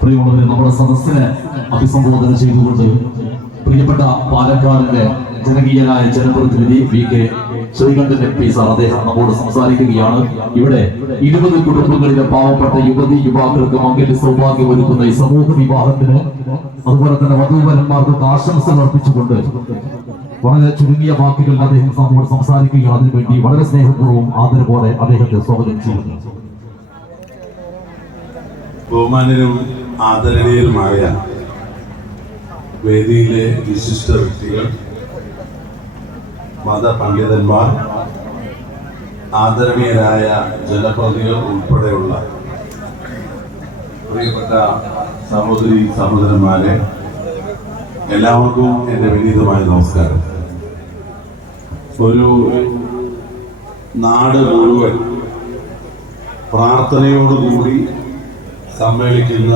പ്രിയമുള്ളവരെ നമ്മുടെ സദസ്സിനെ അഭിസംബോധന ചെയ്തുകൊണ്ട് പ്രിയപ്പെട്ട പാലക്കാടിന്റെ ജനകീയനായ ജനപ്രതിനിധി V K Sreekandan P sir അദ്ദേഹം നമ്മോട് സംസാരിക്കുകയാണ്. ഇവിടെ ഇരുപത് കുടുംബങ്ങളിലെ പാവപ്പെട്ട യുവതി യുവാക്കൾക്ക് മകന്റെ സൗഭാഗ്യം ഒരുക്കുന്ന ഈ സമൂഹ വിവാഹത്തിന് അതുപോലെ തന്നെ വധൂവരന്മാർക്ക് ആശംസകൾ അർപ്പിച്ചുകൊണ്ട് വളരെ ചുരുങ്ങിയ വാക്കുകളിൽ അദ്ദേഹം നമ്മോട് സംസാരിക്കുകയാണ്. അതിനുവേണ്ടി വളരെ സ്നേഹപൂർവം ആദരവോടെ അദ്ദേഹത്തെ സ്വാഗതം ചെയ്യുന്നു. ബഹുമാനരും ആദരണീയരുമായ വേദിയിലെ വിശിഷ്ട വ്യക്തികൾ മതപണ്ഡിതന്മാർ ആദരണീയരായ ജനപ്രതികൾ ഉൾപ്പെടെയുള്ള പ്രിയപ്പെട്ട സഹോദരി സഹോദരന്മാരെ എല്ലാവർക്കും എന്റെ വിനീതമായ നമസ്കാരം. ഒരു നാട് മുഴുവൻ പ്രാർത്ഥനയോടുകൂടി സമ്മേളിക്കുന്ന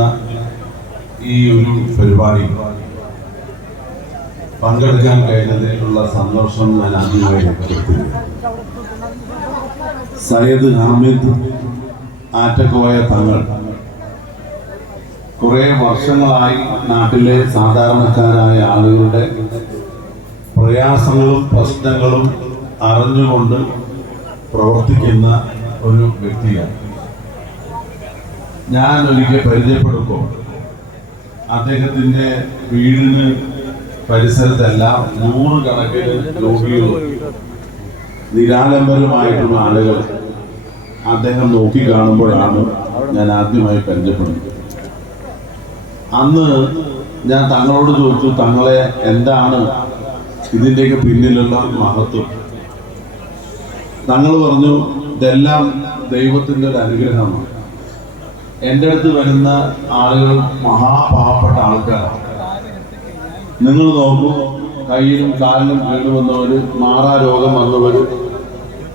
ഈ ഒരു പരിപാടി പങ്കെടുക്കാൻ കഴിഞ്ഞതിലുള്ള സന്തോഷം ഞാൻ ആദ്യമായി സയ്യദ് ഹാമിദ് ആറ്റക്കോയ തങ്ങൾ കുറെ വർഷങ്ങളായി നാട്ടിലെ സാധാരണക്കാരായ ആളുകളുടെ പ്രയാസങ്ങളും പ്രശ്നങ്ങളും അറിഞ്ഞുകൊണ്ട് പ്രവർത്തിക്കുന്ന ഒരു വ്യക്തിയാണ്. ഞാൻ ഒരിക്കൽ പരിചയപ്പെടുമ്പോൾ അദ്ദേഹത്തിന്റെ വീടിന് പരിസരത്തെല്ലാം നൂറുകണക്കിന് രോഗികളും നിരാലംബരമായിട്ടുള്ള ആളുകൾ അദ്ദേഹം നോക്കി കാണുമ്പോഴാണ് ഞാൻ ആദ്യമായി പരിചയപ്പെടുന്നത്. അന്ന് ഞാൻ തങ്ങളോട് ചോദിച്ചു തങ്ങളെ എന്താണ് ഇതിന്റെയൊക്കെ പിന്നിലുള്ള മഹത്വം? തങ്ങൾ പറഞ്ഞു ഇതെല്ലാം ദൈവത്തിന്റെ ഒരു അനുഗ്രഹമാണ്. എന്റെ അടുത്ത് വരുന്ന ആളുകൾ മഹാപാവപ്പെട്ട ആൾക്കാരാണ് നിങ്ങൾ നോക്കൂ കയ്യിലും കാലിലും കേട് വന്നവര് മാറാ രോഗം വന്നവര്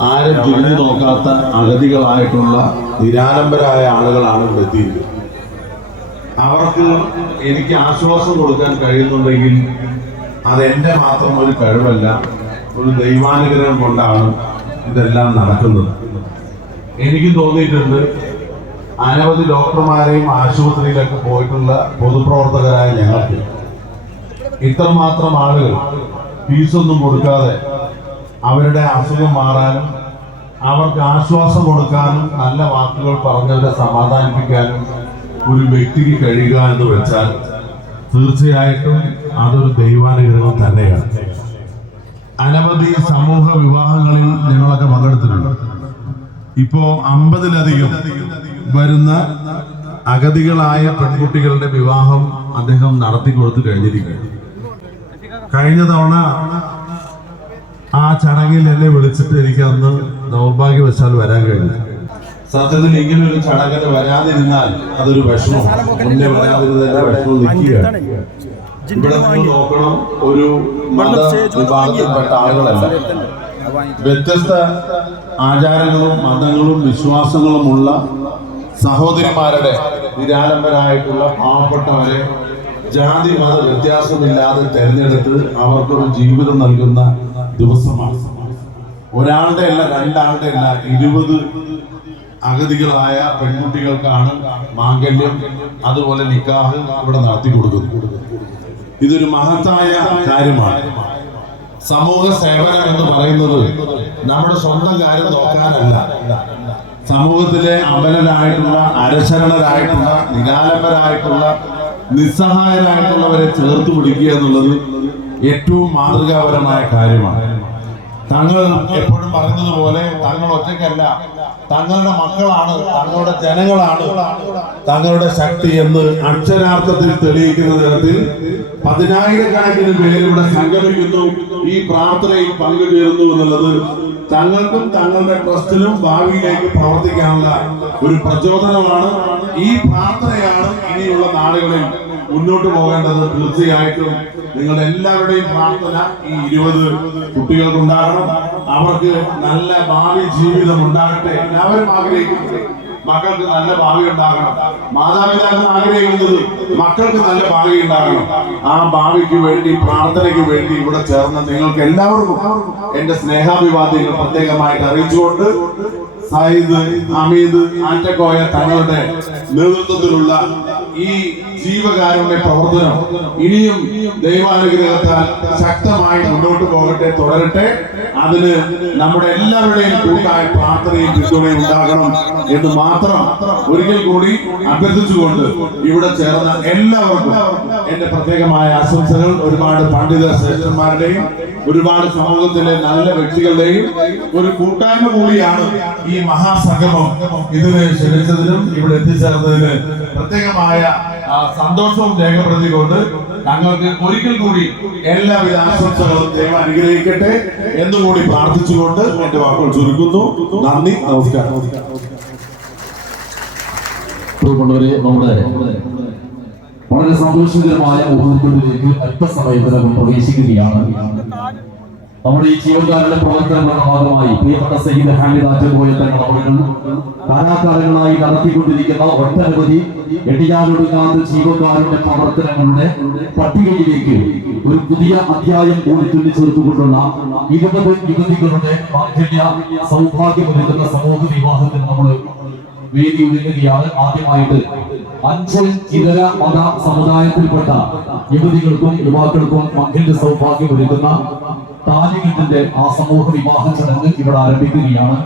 ആരും തിരിഞ്ഞു നോക്കാത്ത അഗതികളായിട്ടുള്ള നിരാലംബരായ ആളുകളാണ് ഇവിടെ എത്തിയിരിക്കുന്നത്. അവർക്ക് എനിക്ക് ആശ്വാസം കൊടുക്കാൻ കഴിയുന്നുണ്ടെങ്കിൽ അതെന്റെ മാത്രം ഒരു കഴിവല്ല ഒരു ദൈവാനുഗ്രഹം കൊണ്ടാണ് ഇതെല്ലാം നടക്കുന്നത്. എനിക്ക് തോന്നിയിട്ടുണ്ട് അനവധി ഡോക്ടർമാരെയും ആശുപത്രിയിലൊക്കെ പോയിട്ടുള്ള പൊതുപ്രവർത്തകരായ ഞങ്ങൾക്ക്. ഇത്രമാത്രം ആളുകൾ ഫീസൊന്നും കൊടുക്കാതെ അവരുടെ അസുഖം മാറാനും അവർക്ക് ആശ്വാസം കൊടുക്കാനും നല്ല വാക്കുകൾ പറഞ്ഞവരെ സമാധാനിപ്പിക്കാനും ഒരു വ്യക്തിക്ക് കഴിയുക എന്ന് വെച്ചാൽ തീർച്ചയായിട്ടും അതൊരു ദൈവാനുഗ്രഹം തന്നെയാണ്. അനവധി സമൂഹ വിവാഹങ്ങളിൽ ഞങ്ങളൊക്കെ പങ്കെടുത്തിട്ടുണ്ട്. ഇപ്പോ അമ്പതിലധികം വരുന്ന അഗതികളായ പെൺകുട്ടികളുടെ വിവാഹം അദ്ദേഹം നടത്തി കൊടുത്തു കഴിഞ്ഞിരിക്കുകയാണ്. കഴിഞ്ഞ തവണ ആ ചടങ്ങിൽ എന്നെ വിളിച്ചിട്ട് എനിക്ക് അന്ന് ദൗർഭാഗ്യവശാൽ വരാൻ കഴിഞ്ഞു സത്യത്തിൽ ഇങ്ങനെ ഒരു ചടങ്ങിന് വരാതിരുന്നാൽ അതൊരു വിഷമം. ഒരു വ്യത്യസ്ത ആചാരങ്ങളും മതങ്ങളും വിശ്വാസങ്ങളുമുള്ള സഹോദരിമാരുടെ നിരാലംബരായിട്ടുള്ള പാവപ്പെട്ടവരെ ജാതി മത വ്യത്യാസമില്ലാതെ തെരഞ്ഞെടുത്ത് അവർക്കൊരു ജീവിതം നൽകുന്ന ദിവസമാണ്. ഒരാളുടെ അല്ല രണ്ടാളുടെ അല്ല ഇരുപത് അഗതികളായ പെൺകുട്ടികൾക്കാണ് മാംഗല്യം അതുപോലെ നിക്കാഹ് ഇവിടെ നടത്തി കൊടുക്കുന്നത്. ഇതൊരു മഹത്തായ കാര്യമാണ്. സമൂഹ സേവനം എന്ന് പറയുന്നത് നമ്മുടെ സ്വന്തം കാര്യം നോക്കാനല്ല. സമൂഹത്തിലെ അമ്പലരായിട്ടുള്ള അരശരണരായിട്ടുള്ള നിരാലംബരായിട്ടുള്ള നിസ്സഹായരായിട്ടുള്ളവരെ ചേർത്ത് പിടിക്കുക എന്നുള്ളത് ഏറ്റവും മാതൃകാപരമായ കാര്യമാണ്. തങ്ങൾ എപ്പോഴും പറയുന്നത് പോലെ തങ്ങൾ ഒറ്റയ്ക്കല്ല. തങ്ങളുടെ മക്കളാണ് തങ്ങളുടെ ജനങ്ങളാണ് തങ്ങളുടെ ശക്തി എന്ന് അക്ഷരാർത്ഥത്തിൽ തെളിയിക്കുന്ന തരത്തിൽ പതിനായിരക്കണക്കിന് പേരിവിടെ സംഘടിക്കുന്നു ഈ പ്രാർത്ഥനയിൽ പങ്കുചേരുന്നു എന്നുള്ളത് തങ്ങൾക്കും തങ്ങളുടെ ട്രസ്റ്റിനും ഭാവിയിലേക്ക് പ്രവർത്തിക്കാനുള്ള ഒരു പ്രചോദനമാണ്. ഈ പ്രാർത്ഥനയാണ് ഇനിയുള്ള നാളുകളിൽ മുന്നോട്ട് പോകേണ്ടത് തീർച്ചയായിട്ടും നിങ്ങളുടെ എല്ലാവരുടെയും പ്രാർത്ഥന ഈ ഇരുപത് കുട്ടികൾക്കുണ്ടാകണം. അവർക്ക് നല്ല ഭാവി ജീവിതം ഉണ്ടാകട്ടെ. എല്ലാവരും ആഗ്രഹിക്കുന്നത് മക്കൾക്ക് നല്ല ഭാവി ഉണ്ടാകണം. മാതാപിതാക്കൾ ആഗ്രഹിക്കുന്നത് മക്കൾക്ക് നല്ല ഭാവി ഉണ്ടാകണം. ആ ഭാവിക്ക് വേണ്ടി പ്രാർത്ഥനയ്ക്ക് വേണ്ടി ഇവിടെ ചേർന്ന നിങ്ങൾക്ക് എല്ലാവർക്കും എന്റെ സ്നേഹാഭിവാദ്യങ്ങൾ പ്രത്യേകമായിട്ട് അറിയിച്ചുകൊണ്ട് സയ്യിദ് ഹമീദ് ആറ്റക്കോയ തങ്ങളുടെ നേതൃത്വത്തിലുള്ള ഈ ജീവകാരുണ്യ പ്രവർത്തനം ഇനിയും ദൈവാനുഗ്രഹത്താൽ ശക്തമായി മുന്നോട്ട് പോകട്ടെ തുടരട്ടെ. അതിന് നമ്മുടെ എല്ലാവരുടെയും കൂട്ടായ പ്രാർത്ഥനയും പിന്തുണയും ഉണ്ടാകണം എന്ന് മാത്രം ഒരിക്കൽ കൂടി അഭ്യർത്ഥിച്ചുകൊണ്ട് ഇവിടെ ചേർന്ന എല്ലാവർക്കും എന്റെ പ്രത്യേകമായ ആശംസകൾ. ഒരുപാട് പണ്ഡിത ശ്രേഷ്ഠന്മാരുടെയും ഒരുപാട് സമൂഹത്തിലെ നല്ല വ്യക്തികളുടെയും ഒരു കൂട്ടായ്മ കൂടിയാണ് ഈ മഹാസംഗമം. ഇതിനെ ക്ഷണിച്ചതിനും ഇവിടെ എത്തിച്ചേർന്നതിന് പ്രത്യേകമായ സന്തോഷവും രേഖപ്പെടുത്തിക്കൊണ്ട് ഞങ്ങൾക്ക് ഒരിക്കൽ കൂടി എല്ലാവിധ ആശംസകളും ദൈവം അനുഗ്രഹിക്കട്ടെ എന്നുകൂടി പ്രാർത്ഥിച്ചുകൊണ്ട് എന്റെ വാക്കുകൾ ചുരുക്കുന്നു. നന്ദി നമസ്കാരം. വളരെ സന്തോഷകരമായ മുഹൂർത്തത്തിലേക്ക് അല്പസമയത്തിനകം പ്രവേശിക്കുകയാണ്. നമ്മുടെ ഈ ജീവകാരുടെ പ്രവർത്തനങ്ങളുടെ ഭാഗമായി പ്രിയപ്പെട്ട സഹിത ഹാനിദാറ്റ് പോയ തന്നെ നമ്മൾ കാലാകാലങ്ങളായി നടത്തിക്കൊണ്ടിരിക്കുന്ന ഒട്ടനവധി എടിയാനൊടുങ്ങാത്ത ജീവകാരുടെ പ്രവർത്തനങ്ങളുടെ പട്ടികയിലേക്ക് ഒരു പുതിയ അധ്യായം കൂടി തുന്നിച്ചേർത്തുകൊണ്ടുള്ള ഇരുപത് യുവതികളുടെ മാധുര്യ സൗഭാഗ്യമൊരുക്കുന്ന സമൂഹ വിവാഹത്തിന് നമ്മൾ വേദി ഒരുങ്ങുകയാണ്. ആദ്യമായിട്ട് അഞ്ച് ഇതര മത സമുദായത്തിൽപ്പെട്ട യുവതികൾക്കും യുവാക്കൾക്കും മകന്റെ സൗഭാഗ്യം ഒരുക്കുന്ന താലികത്തിന്റെ ആ സമൂഹ വിവാഹ ചടങ്ങ് ഇവിടെ ആരംഭിക്കുകയാണ്.